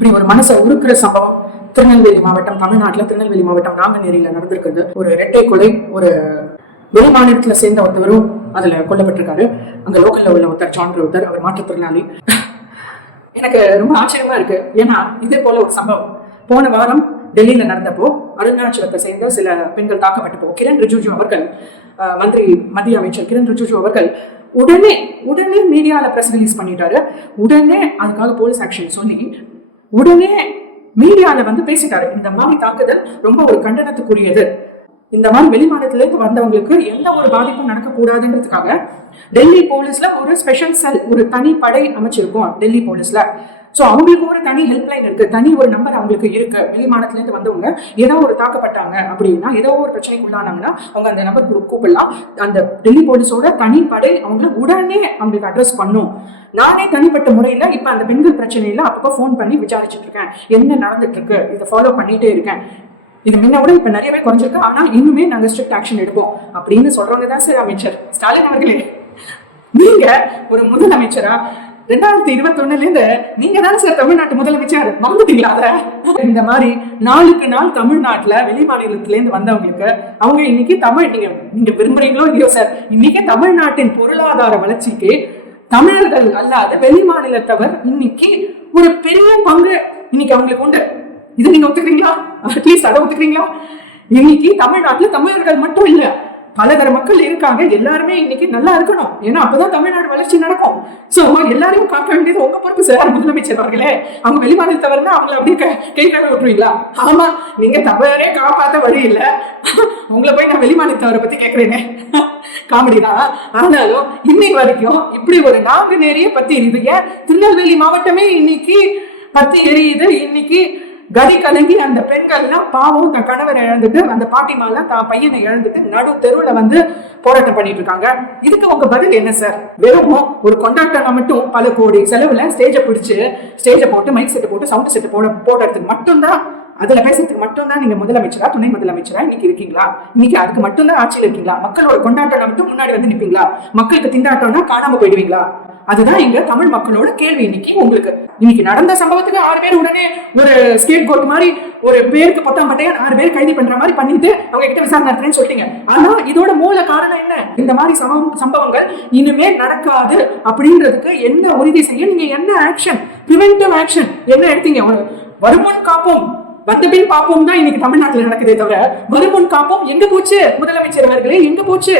இப்படி ஒரு மனசை உருக்குற சம்பவம் திருநெல்வேலி மாவட்டம், தமிழ்நாட்டுல திருநெல்வேலி மாவட்டம் நாங்குநேரியில நடந்திருக்குது. ஒரு இரட்டை கொலை, ஒரு வெளி மாநிலத்துல சேர்ந்த ஒருத்தவரும் அதுல கொல்லப்பட்டிருக்காரு. அங்க லோக்கல்ல உள்ள ஒருத்தர் சான்று ஒருத்தர், அவர் மாற்றுத்திறனாளி. எனக்கு ரொம்ப ஆச்சரியமா இருக்கு. ஏன்னா இதே போல ஒரு சம்பவம் போன வாரம் டெல்லியில நடந்தப்போ அருணாச்சலத்தை சேர்ந்த சில பெண்கள் தாக்கப்பட்டப்போ கிரண் ரிஜிஜு அவர்கள், மத்திய அமைச்சர் கிரண் ரிஜிஜு அவர்கள் உடனே மீடியால பிரஸ் ரிலீஸ் பண்ணிட்டாரு. உடனே அதுக்காக போலீஸ் ஆக்ஷன் சொல்லி உடனே மீடியால பேசிட்டாரு. இந்த மாதிரி தாக்குதல் ரொம்ப ஒரு கண்டனத்துக்குரியது. இந்த மாதிரி வெளிமாநிலத்துல இருந்து வந்தவங்களுக்கு எந்த ஒரு பாதிப்பும் நடக்கக்கூடாதுன்றதுக்காக டெல்லி போலீஸ்ல ஒரு ஸ்பெஷல் செல், ஒரு தனி படை அமைச்சிருக்கோம் டெல்லி போலீஸ்ல. சோ அவங்களுக்கு ஒரு தனி ஹெல்ப்லைன் இருக்கு, தனி ஒரு நம்பர் அவங்களுக்கு இருக்கு. வெளிமாநிலத்துல இருந்து வந்தவங்க ஏதோ ஒரு தாக்கப்பட்டாங்க அப்படின்னா, ஏதோ ஒரு பிரச்சனைக்கு உள்ளானாங்கன்னா அவங்க அந்த நம்பர் கூப்பிடலாம். அந்த டெல்லி போலீஸோட தனி படை அவங்களை உடனே அவங்களுக்கு அட்ரஸ் பண்ணும். நானே தனிப்பட்ட முறையில இப்ப அந்த பெண்கள் பிரச்சனையில அப்பப்போ போன் பண்ணி விசாரிச்சுட்டு இருக்கேன், என்ன நடந்துட்டு இருக்கு, இதை ஃபாலோ பண்ணிட்டே இருக்கேன். இது முன்ன விட இப்ப நிறையவே குறைஞ்சிருக்கு, ஆனா இன்னுமே நாங்க ஸ்ட்ரிக்ட் ஆக்ஷன் எடுப்போம் அப்படின்னு சொல்றவங்க தான் சார் அமைச்சர் ஸ்டாலின் அவர்களே. நீங்க ஒரு முதலமைச்சரா 2021 இருந்து நீங்க தானே சார் தமிழ்நாட்டு முதலமைச்சர், மறந்துட்டீங்களா? இந்த மாதிரி நாளுக்கு நாள் தமிழ்நாட்டுல வெளி மாநிலத்தில இருந்து வந்தவங்களுக்கு அவங்க இன்னைக்கு நீங்க விரும்புறீங்களோ இல்லையோ சார், இன்னைக்கு தமிழ்நாட்டின் பொருளாதார வளர்ச்சிக்கு தமிழர்கள் அல்லாத வெளி மாநிலத்தவர் இன்னைக்கு ஒரு பெரிய பங்கு இன்னைக்கு அவங்களுக்கு உண்டு. இது நீங்க ஒத்துக்கிறீங்களா? அட்லீஸ்ட் அதை ஒத்துக்கிறீங்களா? இன்னைக்கு தமிழ்நாட்டுல தமிழர்கள் மட்டும் இல்ல, பலதர மக்கள் இருக்காங்க. எல்லாருமே இன்னைக்கு நல்லா இருக்கணும், ஏன்னா அப்பதான் தமிழ்நாடு வளர்ச்சி நடக்கும். சோ எல்லாரையும் காக்க வேண்டியது உங்க பொறுப்பு சார் முதலமைச்சர் அவர்களே. அவங்க வெளிமாநிலத்தவர்னா அவங்களை அப்படி கை கழுவி விட்டுருவீங்களா? ஆமா, நீங்க தவறே காப்பாத்த வழி இல்ல, உங்களை போய் நான் வெளிமாநிலத்தவரை பத்தி கேட்கிறேனே, காமெடி தான். ஆனாலும் இன்னைக்கு வரைக்கும் இப்படி ஒரு நாங்குநேரிய பத்தி எரியுது. ஏன் திருநெல்வேலி மாவட்டமே இன்னைக்கு பத்தி எரியுது. இன்னைக்கு கதி கலங்கி அந்த பெண்கள்லாம் பாவம் தன் கணவரை இழந்துட்டு, அந்த பாட்டிமாலாம் தான் பையனை இழந்துட்டு நடு தெருவுல போராட்டம் பண்ணிட்டு இருக்காங்க. இதுக்கு உங்க பதில் என்ன சார்? வெறும் ஒரு கொண்டாட்டம்னா மட்டும் பல கோடி செலவுல ஸ்டேஜை போட்டு மைக் செட்டு போட்டு சவுண்ட் செட்டு போடுறதுக்கு மட்டும்தான், அதுல பேசுறதுக்கு மட்டும்தான் நீங்க முதலமைச்சரா துணை முதலமைச்சரா இன்னைக்கு இருக்கீங்களா? இன்னைக்கு அதுக்கு மட்டும்தான் ஆட்சியில் இருக்கீங்களா? மக்களோட கொண்டாட்டம் மட்டும் முன்னாடி நிப்பீங்களா? மக்களுக்கு திண்டாட்டம்னா காணாம போயிடுவீங்களா? அதுதான் எங்க தமிழ் மக்களோட கேள்வி. இன்னைக்கு நடந்த சம்பவத்துக்கு 6 பேர் உடனே ஒரு ஸ்டேட் கோர்ட் மாதிரி ஒரு பேருக்கு 10 6 பேர் கைது பண்ற மாதிரி பண்ணிட்டு அவங்க கிட்ட விசாரணை நடத்துறேன்னு சொல்லிட்டீங்க. ஆனா இதோட மூல காரணம் என்ன? இந்த மாதிரி சம்பவங்கள் இனிமே நடக்காது அப்படின்றதுக்கு என்ன உறுதி செய்ய நீங்க என்ன ஆக்ஷன், பிரிவென்டிவ் ஆக்ஷன் என்ன எடுத்தீங்க? வருமுன் காப்போம் வந்தபின் பார்ப்போம் தான் இன்னைக்கு தமிழ்நாட்டில் நடக்குதே தவிர, வருமுன் காப்போம் எங்க போச்சு? முதலமைச்சர் அவர்களே எங்க போச்சு?